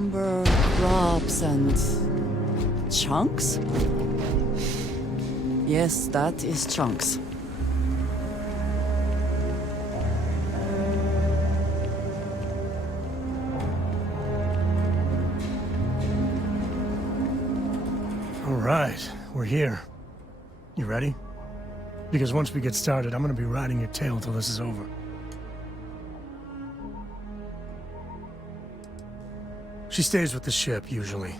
lumber, crops, and chunks? Yes, that is chunks. All right, we're here. You ready? Because once we get started, I'm gonna be riding your tail till this is over. She stays with the ship, usually.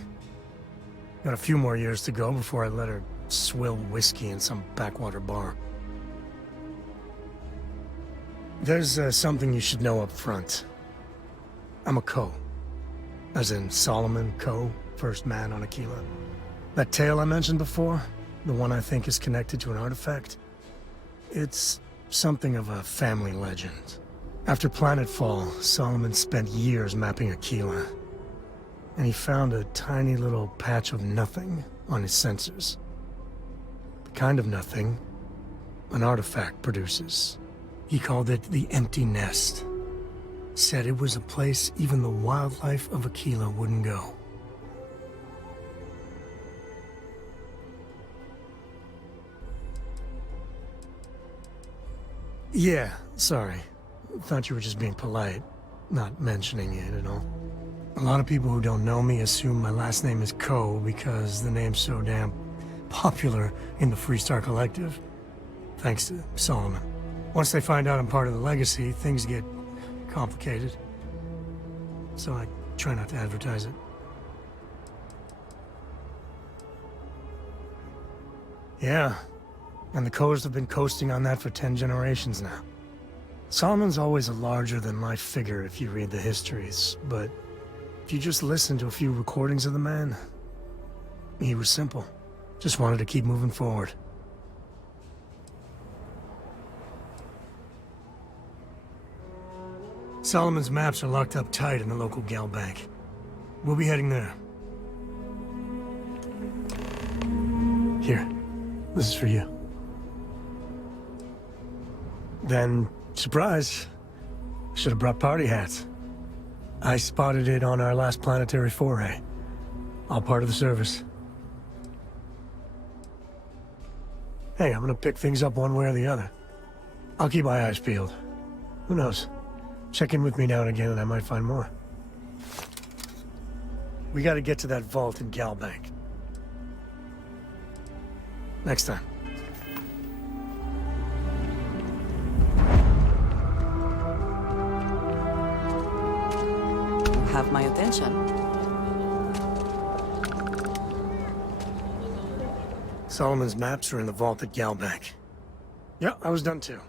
Got a few more years to go before I let her swill whiskey in some backwater bar. There's something you should know up front. I'm a Co. As in Solomon Co., first man on Aquila. That tale I mentioned before, the one I think is connected to an artifact, it's something of a family legend. After Planetfall, Solomon spent years mapping Aquila, and he found a tiny little patch of nothing on his sensors. The kind of nothing an artifact produces. He called it the Empty Nest. Said it was a place even the wildlife of Aquila wouldn't go. Yeah, sorry. Thought you were just being polite, not mentioning it at all. A lot of people who don't know me assume my last name is Co because the name's so damn popular in the Freestar Collective. Thanks to Solomon. Once they find out I'm part of the Legacy, things get complicated. So I try not to advertise it. Yeah. And the Co's have been coasting on that for 10 generations now. Solomon's always a larger-than-life figure if you read the histories, but if you just listen to a few recordings of the man, he was simple. Just wanted to keep moving forward. Solomon's maps are locked up tight in the local gal bank. We'll be heading there. Here, this is for you. Then, surprise, should have brought party hats. I spotted it on our last planetary foray. All part of the service. Hey, I'm gonna pick things up one way or the other. I'll keep my eyes peeled. Who knows? Check in with me now and again and I might find more. We gotta get to that vault in Galbank. Next time. Have my attention. Solomon's maps are in the vault at Galbank. Yeah, I was done too.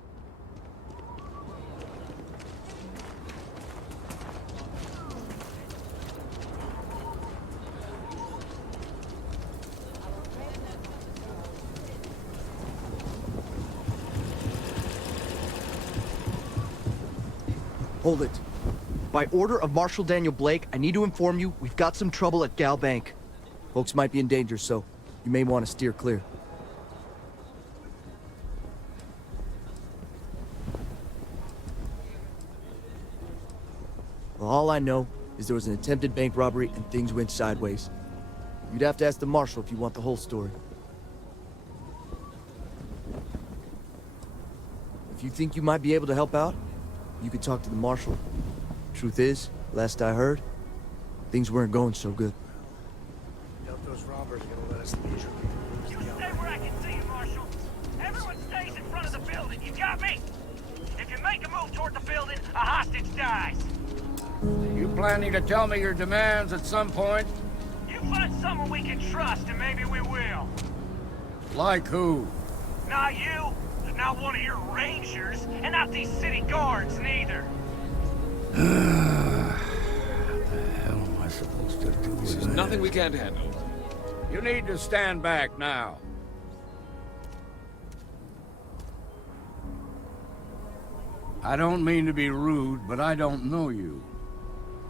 Hold it. By order of Marshal Daniel Blake, I need to inform you we've got some trouble at Gal Bank. Folks might be in danger, so you may want to steer clear. Well, all I know is there was an attempted bank robbery and things went sideways. You'd have to ask the Marshal if you want the whole story. If you think you might be able to help out, you could talk to the Marshal. Truth is, last I heard, things weren't going so good. Doubt those robbers are gonna let us leave. You stay where I can see you, Marshal. Everyone stays in front of the building. You got me? If you make a move toward the building, a hostage dies. You planning to tell me your demands at some point? You find someone we can trust, and maybe we will. Like who? Not you, not one of your rangers, and not these city guards, neither. What the hell am I supposed to do with There's nothing we can't handle. You need to stand back now. I don't mean to be rude, but I don't know you.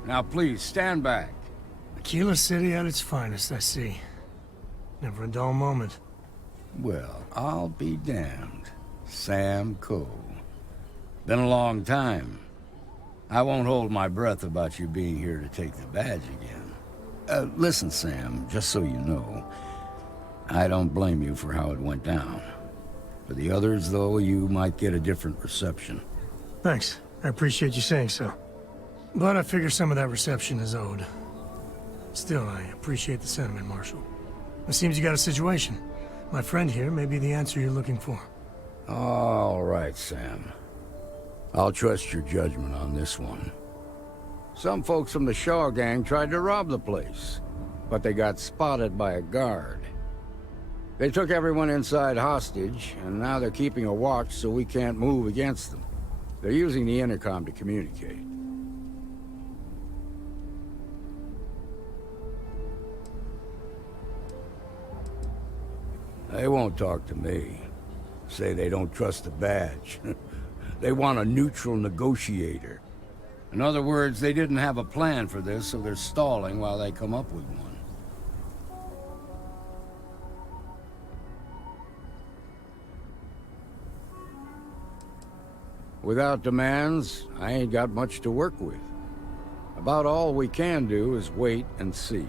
Now please, stand back. Aquila City at its finest, I see. Never a dull moment. Well, I'll be damned. Sam Cole. Been a long time. I won't hold my breath about you being here to take the badge again. Listen, Sam, just so you know, I don't blame you for how it went down. For the others, though, you might get a different reception. Thanks. I appreciate you saying so. But I figure some of that reception is owed. Still, I appreciate the sentiment, Marshal. It seems you got a situation. My friend here may be the answer you're looking for. All right, Sam. I'll trust your judgment on this one. Some folks from the Shaw gang tried to rob the place, but they got spotted by a guard. They took everyone inside hostage, and now they're keeping a watch so we can't move against them. They're using the intercom to communicate. They won't talk to me. Say they don't trust the badge. They want a neutral negotiator. In other words, they didn't have a plan for this, so they're stalling while they come up with one. Without demands, I ain't got much to work with. About all we can do is wait and see.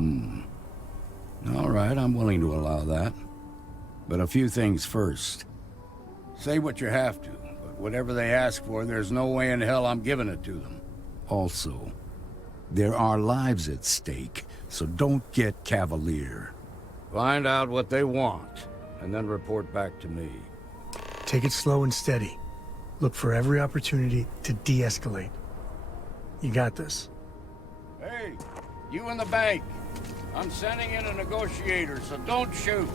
All right, I'm willing to allow that. But a few things first. Say what you have to, but whatever they ask for, there's no way in hell I'm giving it to them. Also, there are lives at stake, so don't get cavalier. Find out what they want, and then report back to me. Take it slow and steady. Look for every opportunity to de-escalate. You got this. Hey, you in the bank. I'm sending in a negotiator, so don't shoot.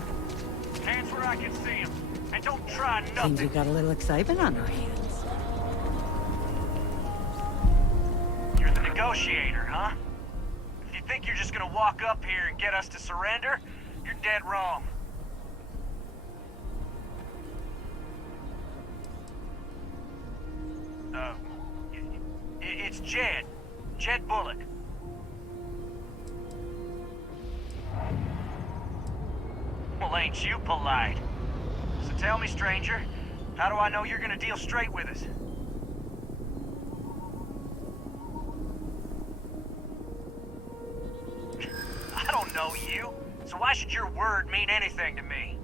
Hands where I can see him. And don't try Seems nothing. we've got a little excitement on our hands. You're the negotiator, huh? If you think you're just gonna walk up here and get us to surrender, you're dead wrong. It's Jed. Jed Bullock. Well, ain't you polite? So tell me, stranger, how do I know you're gonna deal straight with us? I don't know you, so why should your word mean anything to me?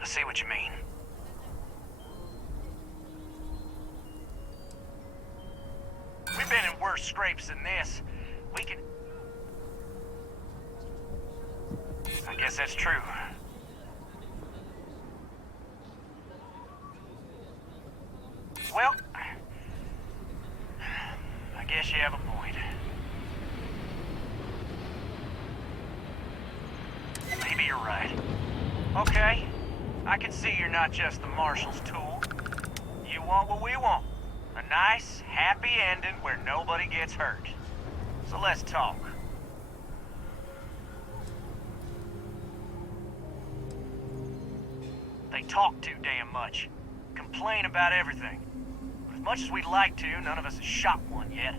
I see what you mean. We've been in worse scrapes than this. We can... I guess that's true. Well, I guess you have a point. Maybe you're right. Okay, I can see you're not just the Marshal's tool. You want what we want. A nice, happy ending where nobody gets hurt. So let's talk. They talk too damn much. Complain about everything. But as much as we'd like to, none of us has shot one yet.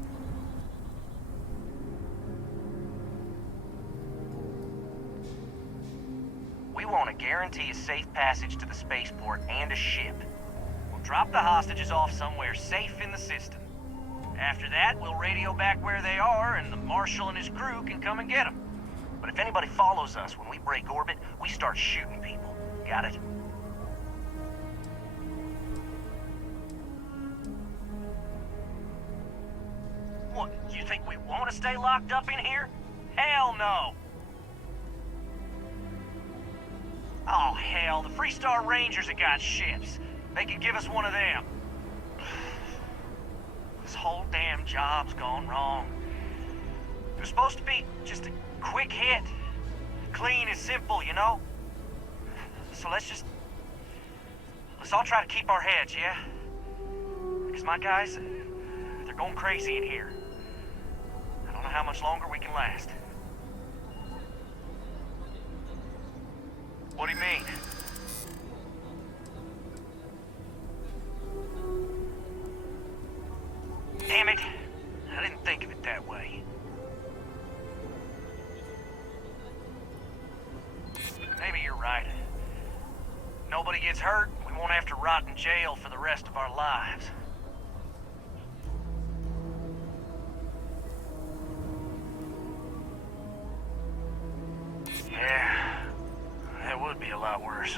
We want to guarantee a safe passage to the spaceport and a ship. We'll drop the hostages off somewhere safe in the system. After that, we'll radio back where they are, and the Marshal and his crew can come and get them. But if anybody follows us when we break orbit, we start shooting people. Got it? What, you think we want to stay locked up in here? Hell no! Oh, hell, the Freestar Rangers have got ships. They could give us one of them. This whole damn job's gone wrong. It was supposed to be just a quick hit. Clean and simple, you know? So let's all try to keep our heads, yeah? Because my guys, they're going crazy in here. I don't know how much longer we can last. What do you mean? Damn it! I didn't think of it that way. Maybe you're right. gets hurt, we won't have to rot in jail for the rest of our lives. Yeah, that would be a lot worse.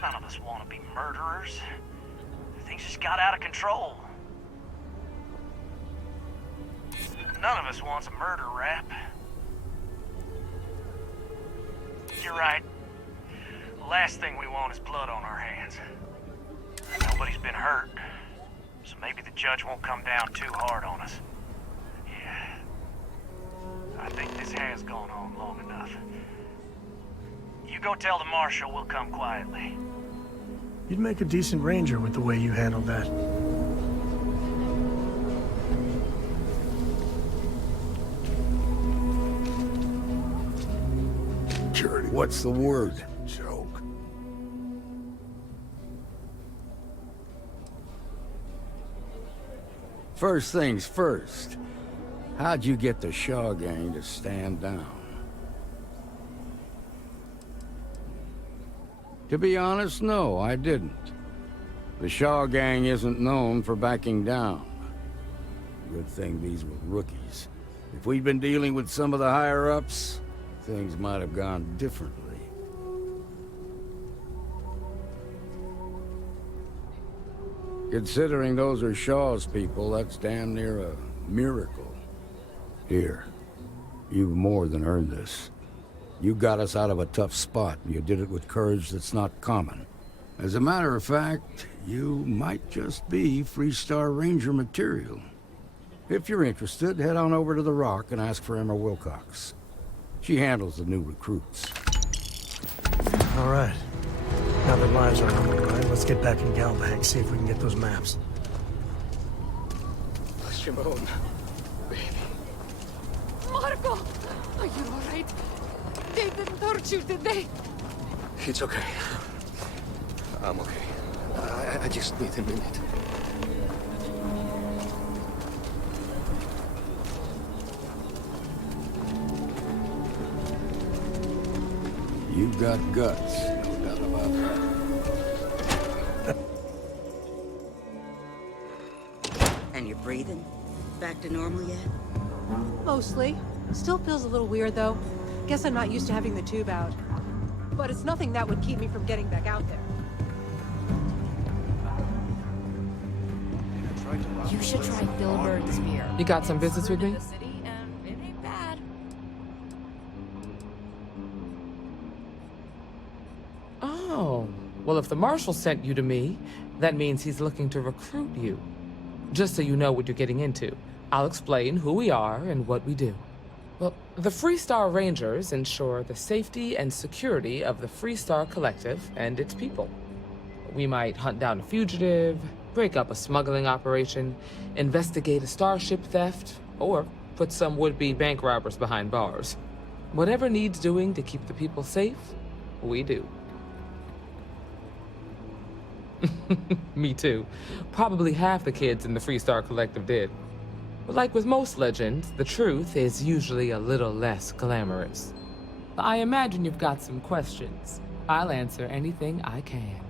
None of us want to be murderers. Things just got out of control. None of us wants a murder rap. You're right. The last thing we want is blood on our hands. Nobody's been hurt, so maybe the judge won't come down too hard on us. Yeah. I think this has gone on long enough. You go tell the marshal we'll come quietly. You'd make a decent ranger with the way you handled that. What's the word? Joke. First things first. How'd you get the Shaw gang to stand down? To be honest, no, I didn't. The Shaw gang isn't known for backing down. Good thing these were rookies. If we'd been dealing with some of the higher-ups, things might have gone differently. Considering those are Shaw's people, that's damn near a miracle. Here, you've more than earned this. You got us out of a tough spot, and you did it with courage that's not common. As a matter of fact, you might just be Freestar Ranger material. If you're interested, head on over to the Rock and ask for Emma Wilcox. She handles the new recruits. All right. Now that lives are on the line, let's get back in Galbank, see if we can get those maps. Shimon, baby. Marco! Are you all right? They didn't hurt you, did they? It's okay. I'm okay. I just need a minute. You've got guts, no doubt about that. And you're breathing? Back to normal yet? Mostly. Still feels a little weird, though. Guess I'm not used to having the tube out. But it's nothing that would keep me from getting back out there. You should try Filburn's beer. You got some business with me? The city, and it ain't bad. Oh, well, if the marshal sent you to me, that means he's looking to recruit you. Just so you know what you're getting into, I'll explain who we are and what we do. Well, the Freestar Rangers ensure the safety and security of the Freestar Collective and its people. We might hunt down a fugitive, break up a smuggling operation, investigate a starship theft, or put some would-be bank robbers behind bars. Whatever needs doing to keep the people safe, we do. Me too. Probably half the kids in the Freestar Collective did. But like with most legends, the truth is usually a little less glamorous. I imagine you've got some questions. I'll answer anything I can.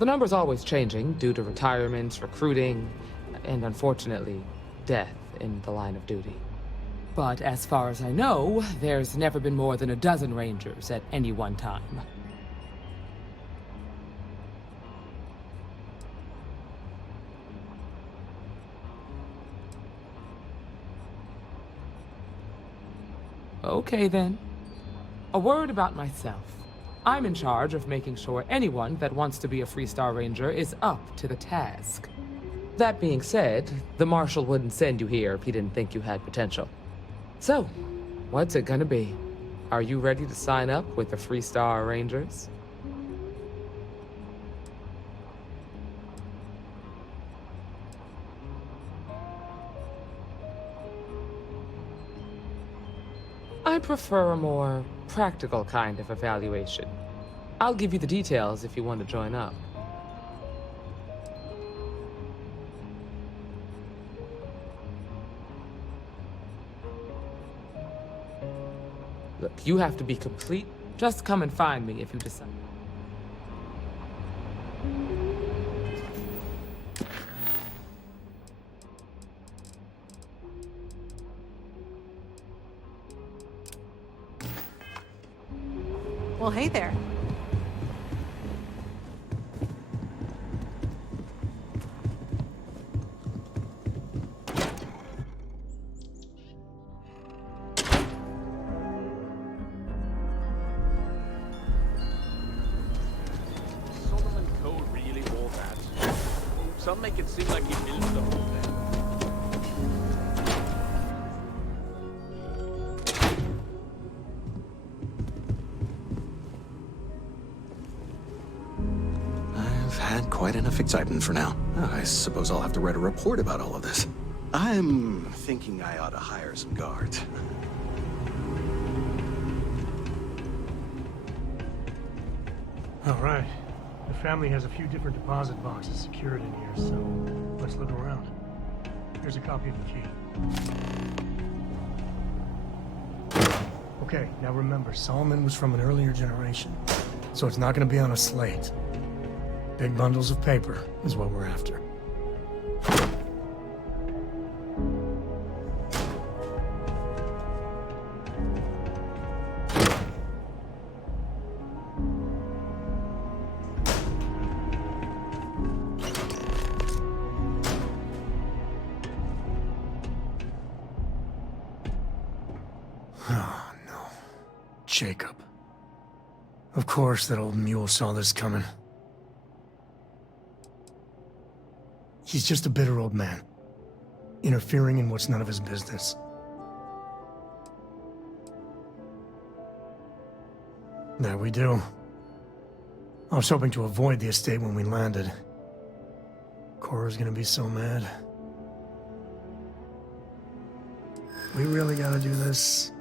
The number's always changing due to retirements, recruiting, and unfortunately, death in the line of duty. But as far as I know, there's never been more than a dozen Rangers at any one time. Okay then. A word about myself. I'm in charge of making sure anyone that wants to be a Freestar Ranger is up to the task. That being said, the Marshal wouldn't send you here if he didn't think you had potential. So, what's it gonna be? Are you ready to sign up with the Freestar Rangers? I prefer a more practical kind of evaluation. I'll give you the details if you want to join up. Look, you have to be complete. Just come and find me if you decide. Well, hey there. Solomon Cole really all that? Some make it seem like he built the whole thing. I've had quite enough excitement for now. I suppose I'll have to write a report about all of this. I'm thinking I ought to hire some guards. All right. The family has a few different deposit boxes secured in here, so let's look around. Here's a copy of the key. Okay, now remember, Solomon was from an earlier generation, so it's not going to be on a slate. Big bundles of paper is what we're after. Oh, no. Jacob. Of course that old mule saw this coming. He's just a bitter old man, interfering in what's none of his business. There we do. I was hoping to avoid the estate when we landed. Cora's gonna be so mad. We really gotta do this.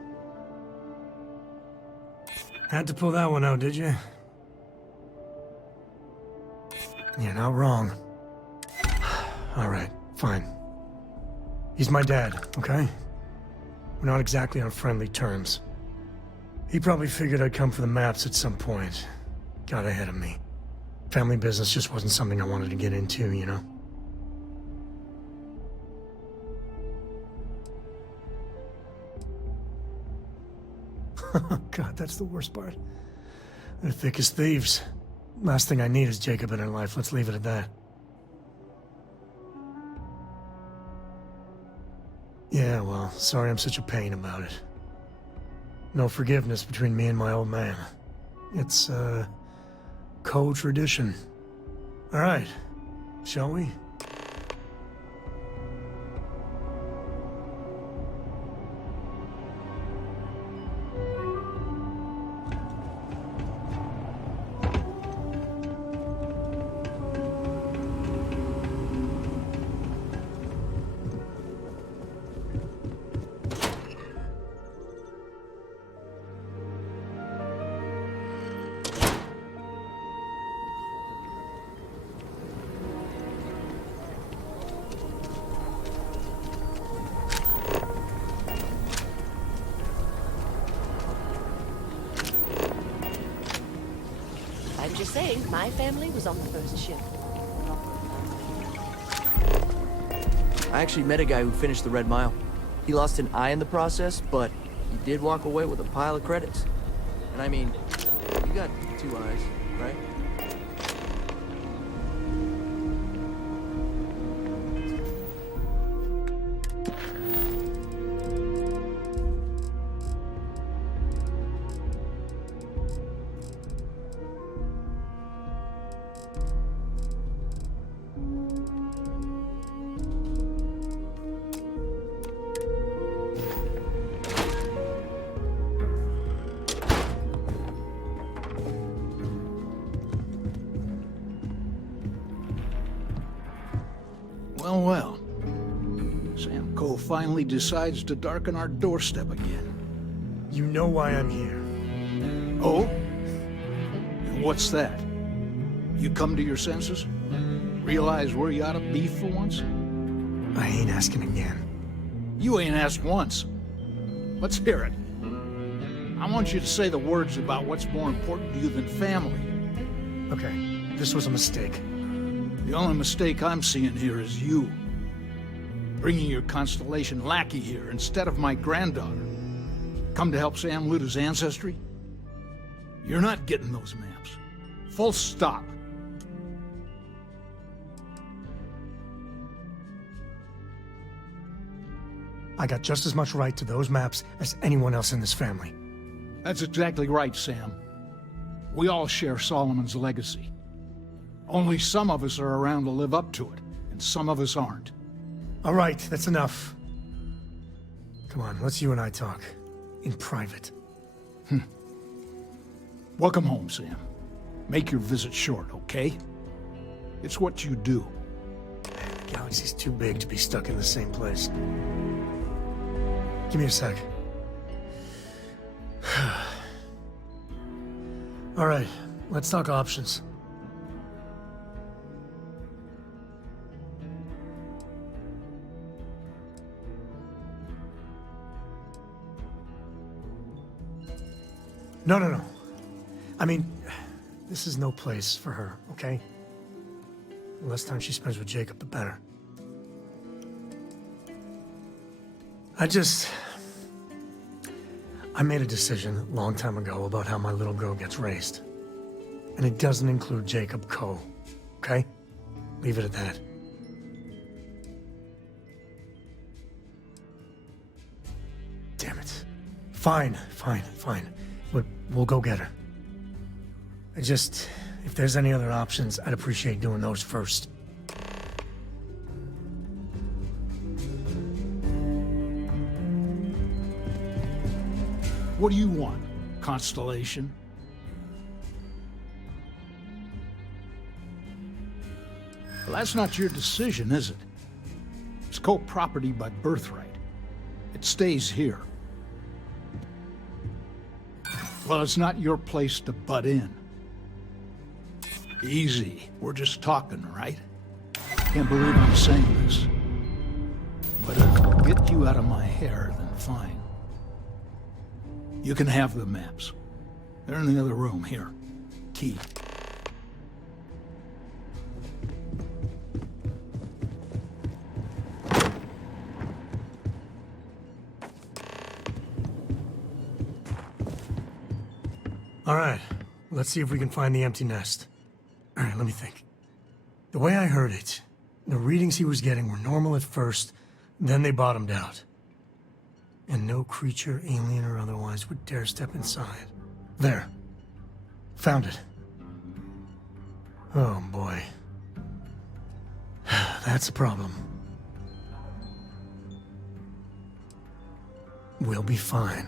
Had to pull that one out, did you? You're not wrong. All right, fine. He's my dad, okay? We're not exactly on friendly terms. He probably figured I'd come for the maps at some point. Got ahead of me. Family business just wasn't something I wanted to get into, you know? God, that's the worst part. They're thick as thieves. Last thing I need is Jacob in her life. Let's leave it at that. Yeah, well, sorry I'm such a pain about it. No forgiveness between me and my old man. It's, co-tradition. All right, shall we? I'm just saying, my family was on the first ship. I actually met a guy who finished the Red Mile. He lost an eye in the process, but he did walk away with a pile of credits. And I mean, you got 2 eyes, right? Well, well. Sam Cole finally decides to darken our doorstep again. You know why I'm here. Oh? And what's that? You come to your senses? Realize where you ought to be for once? I ain't asking again. You ain't asked once. Let's hear it. I want you to say the words about what's more important to you than family. Okay, this was a mistake. The only mistake I'm seeing here is you. Bringing your Constellation lackey here instead of my granddaughter. Come to help Sam loot his ancestry? You're not getting those maps. Full stop. I got just as much right to those maps as anyone else in this family. That's exactly right, Sam. We all share Solomon's legacy. Only some of us are around to live up to it, and some of us aren't. All right, that's enough. Come on, let's you and I talk. In private. Welcome home, Sam. Make your visit short, okay? It's what you do. The galaxy's too big to be stuck in the same place. Give me a sec. All right, let's talk options. No. I mean, this is no place for her, okay? The less time she spends with Jacob, the better. I made a decision a long time ago about how my little girl gets raised. And it doesn't include Jacob Coe, okay? Leave it at that. Damn it. Fine. We'll go get her. If there's any other options, I'd appreciate doing those first. What do you want, Constellation? Well, that's not your decision, is it? It's co-property by birthright. It stays here. Well, it's not your place to butt in. Easy. We're just talking, right? Can't believe I'm saying this. But if it'll get you out of my hair, then fine. You can have the maps. They're in the other room, here. Key. All right, let's see if we can find the empty nest. All right, let me think. The way I heard it, the readings he was getting were normal at first, then they bottomed out. And no creature, alien or otherwise, would dare step inside. There. Found it. Oh, boy. That's a problem. We'll be fine.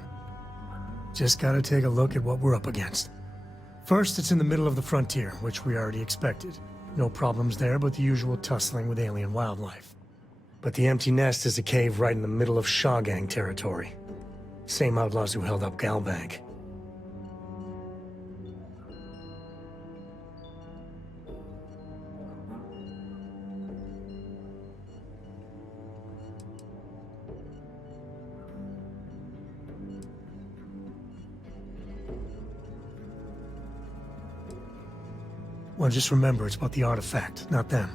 Just gotta take a look at what we're up against. First, it's in the middle of the frontier, which we already expected. No problems there, but the usual tussling with alien wildlife. But the empty nest is a cave right in the middle of Shaw Gang territory. Same outlaws who held up Galbank. Well, just remember, it's about the artifact, not them.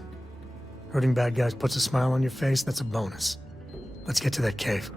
Hurting bad guys puts a smile on your face, that's a bonus. Let's get to that cave.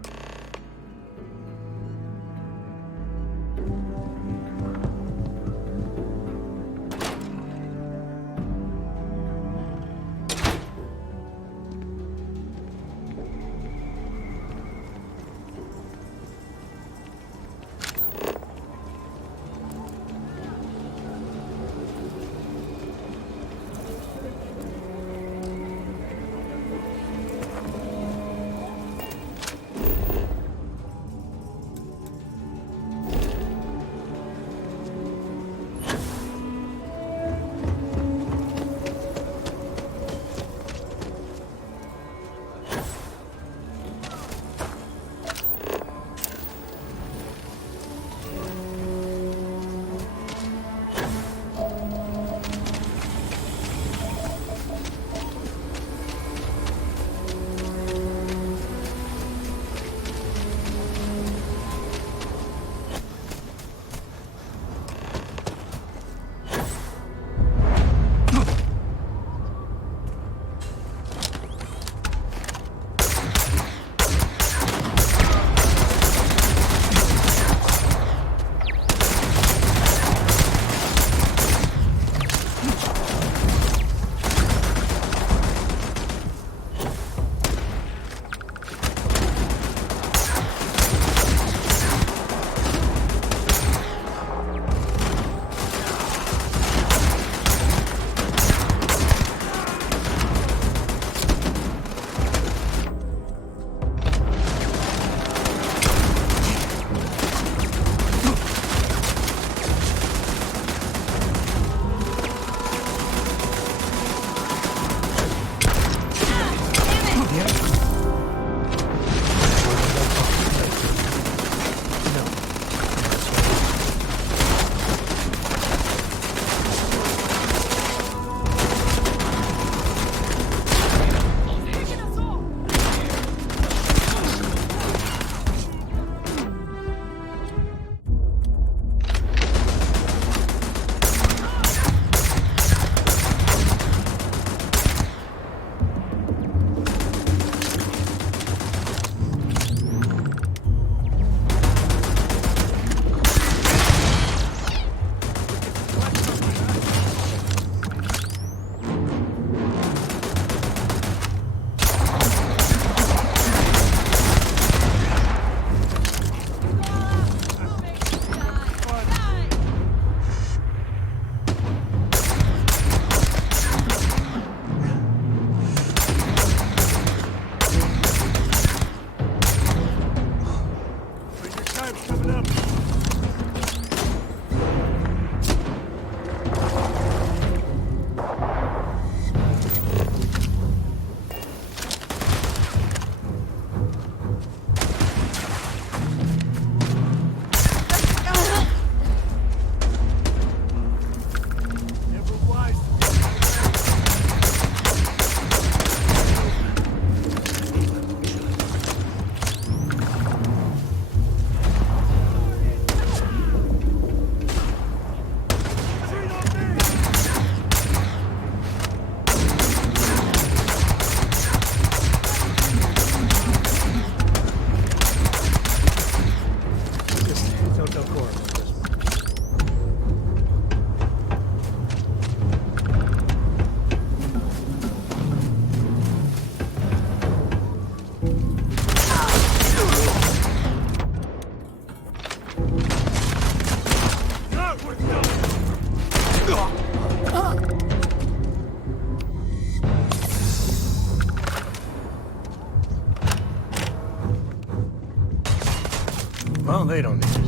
Well, they don't need it.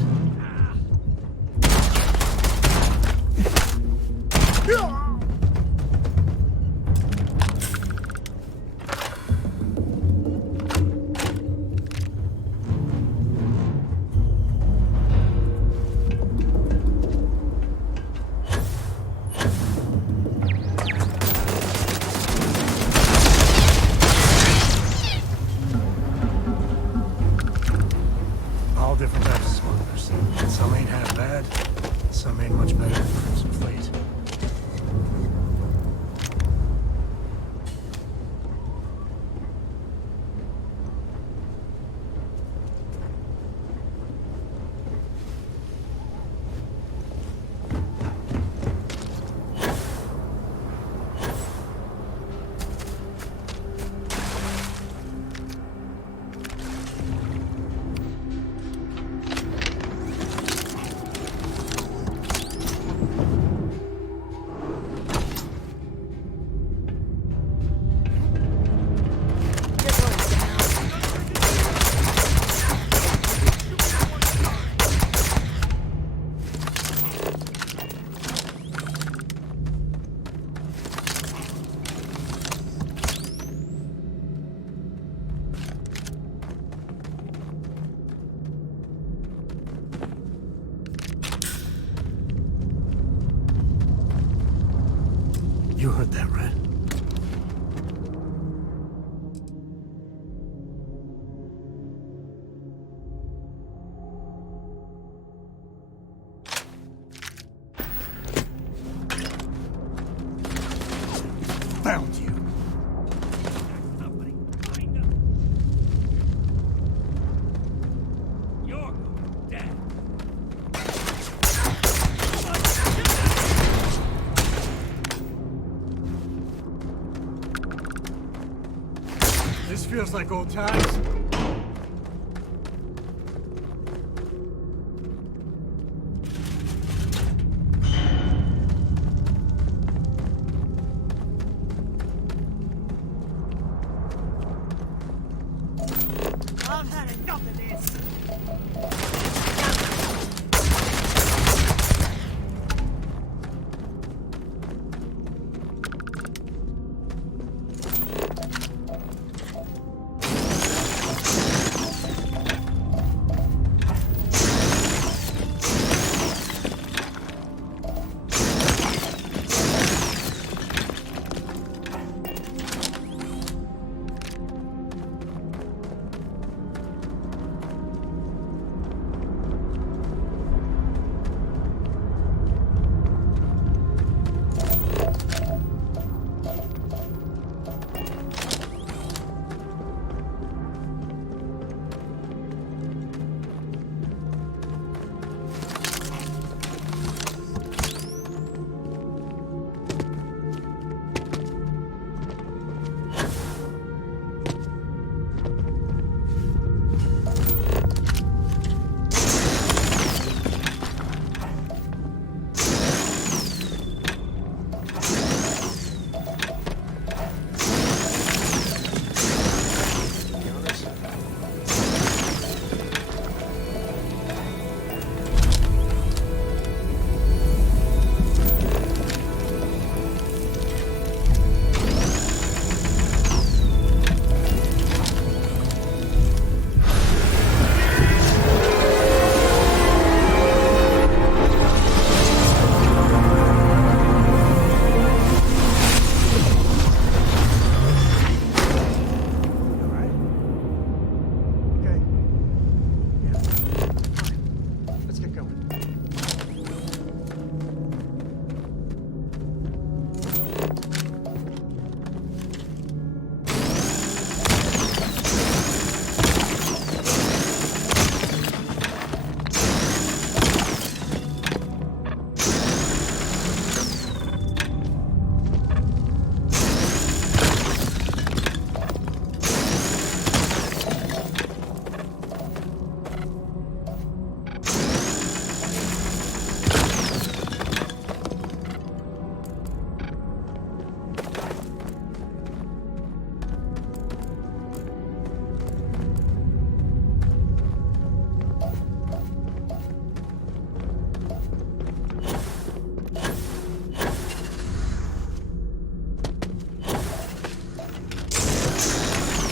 All different types of smugglers. Some ain't half bad, some ain't much better than Crimson Fleet. You heard that, right? Found you. You're dead. This feels like old times. I've had enough of this.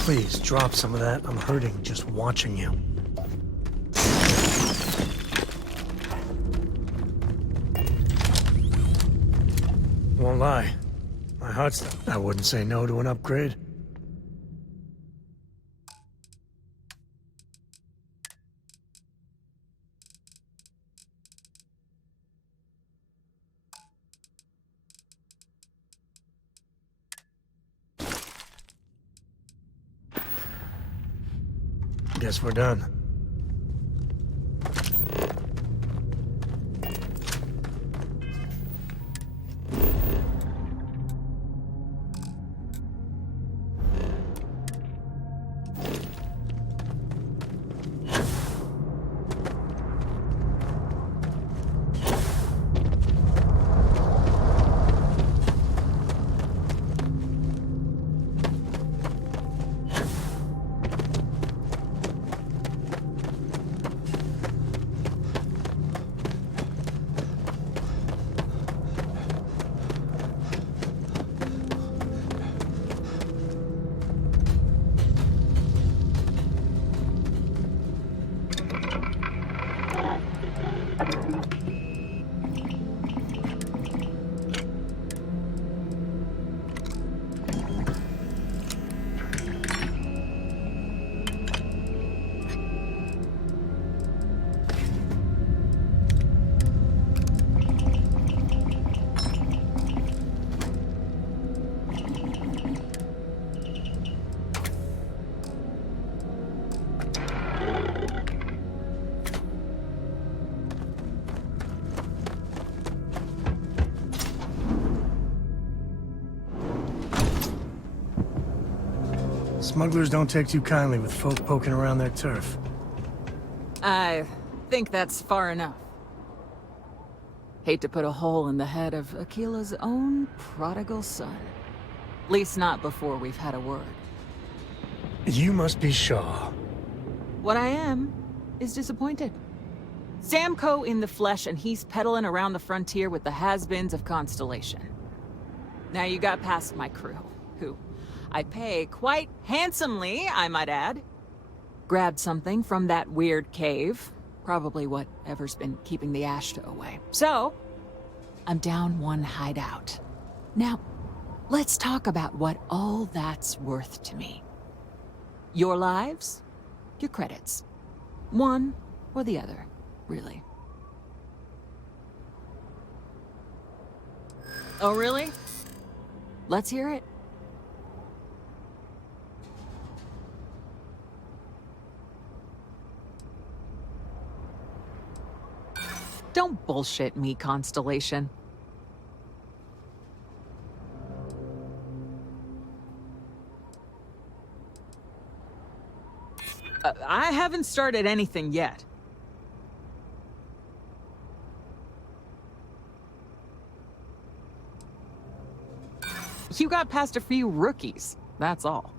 Please, drop some of that. I'm hurting just watching you. Won't lie. My heart's... I wouldn't say no to an upgrade. Guess we're done. Smugglers don't take too kindly with folk poking around their turf. I think that's far enough. Hate to put a hole in the head of Aquila's own prodigal son. At least not before we've had a word. You must be Shaw. What I am is disappointed. Samco in the flesh, and he's peddling around the frontier with the has-beens of Constellation. Now you got past my crew, who I pay quite handsomely, I might add. Grabbed something from that weird cave. Probably whatever's been keeping the Ashta away. So, I'm down one hideout. Now, let's talk about what all that's worth to me. Your lives, your credits. One or the other, really. Oh, really? Let's hear it. Don't bullshit me, Constellation. I haven't started anything yet. You got past a few rookies, that's all.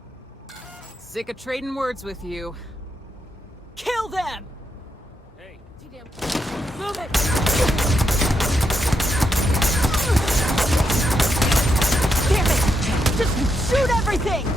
Sick of trading words with you. Kill them! Hey. Move it! Damn it! Just shoot everything!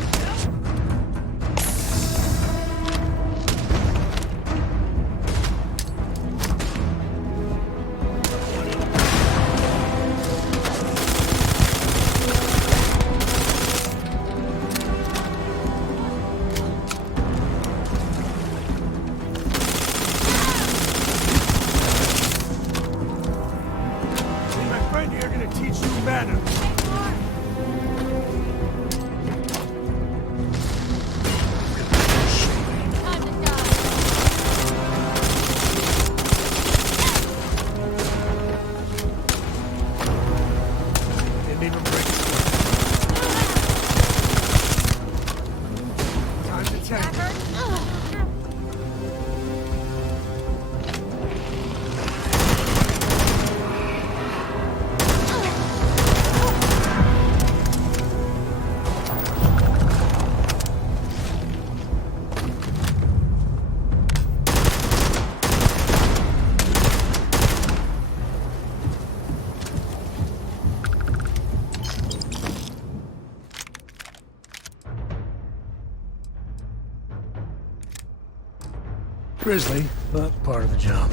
Grisly, but part of the job.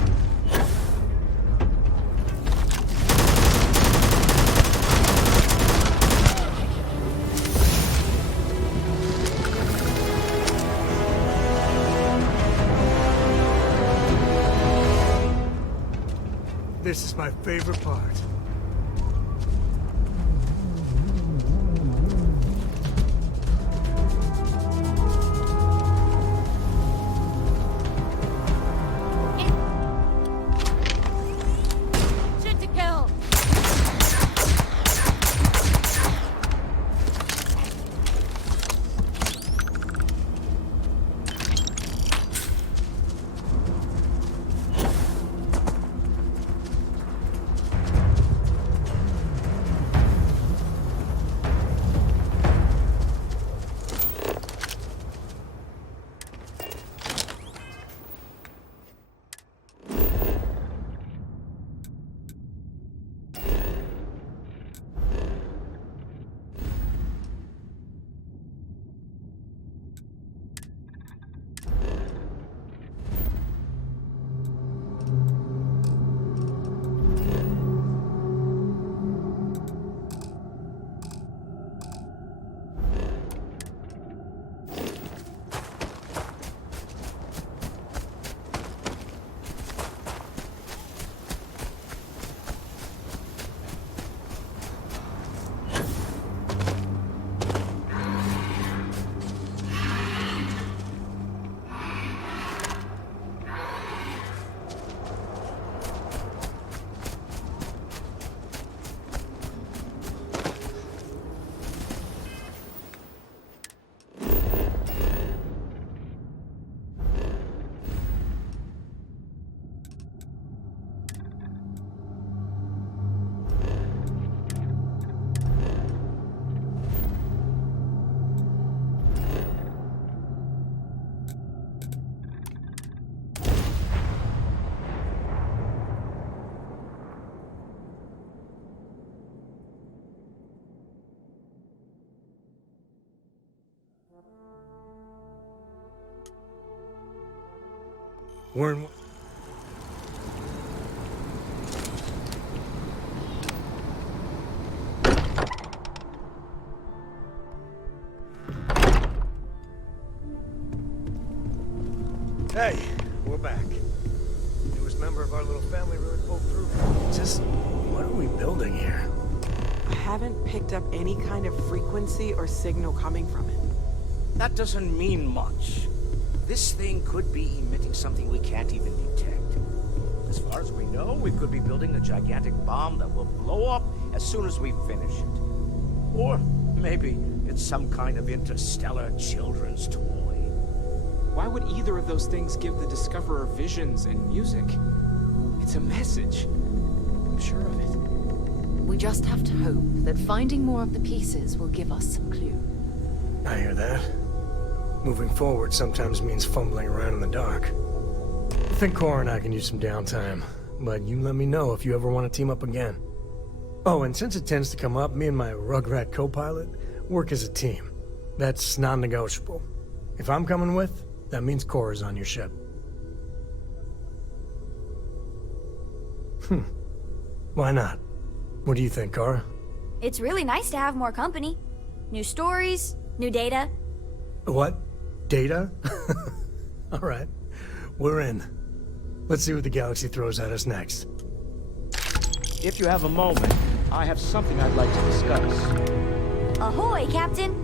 This is my favorite part. Shoot to kill. We're in... Hey, we're back. Newest member of our little family really pulled through. Just, what are we building here? I haven't picked up any kind of frequency or signal coming from it. That doesn't mean much. This thing could be emitting something we can't even detect. As far as we know, we could be building a gigantic bomb that will blow up as soon as we finish it. Or maybe it's some kind of interstellar children's toy. Why would either of those things give the Discoverer visions and music? It's a message. I'm sure of it. We just have to hope that finding more of the pieces will give us some clue. I hear that. Moving forward sometimes means fumbling around in the dark. I think Cora and I can use some downtime, but you let me know if you ever want to team up again. Oh, and since it tends to come up, me and my Rugrat co-pilot work as a team. That's non-negotiable. If I'm coming with, that means Cora's on your ship. Why not? What do you think, Cora? It's really nice to have more company. New stories, new data. What? Data? All right. We're in. Let's see what the galaxy throws at us next. If you have a moment, I have something I'd like to discuss. Ahoy, Captain!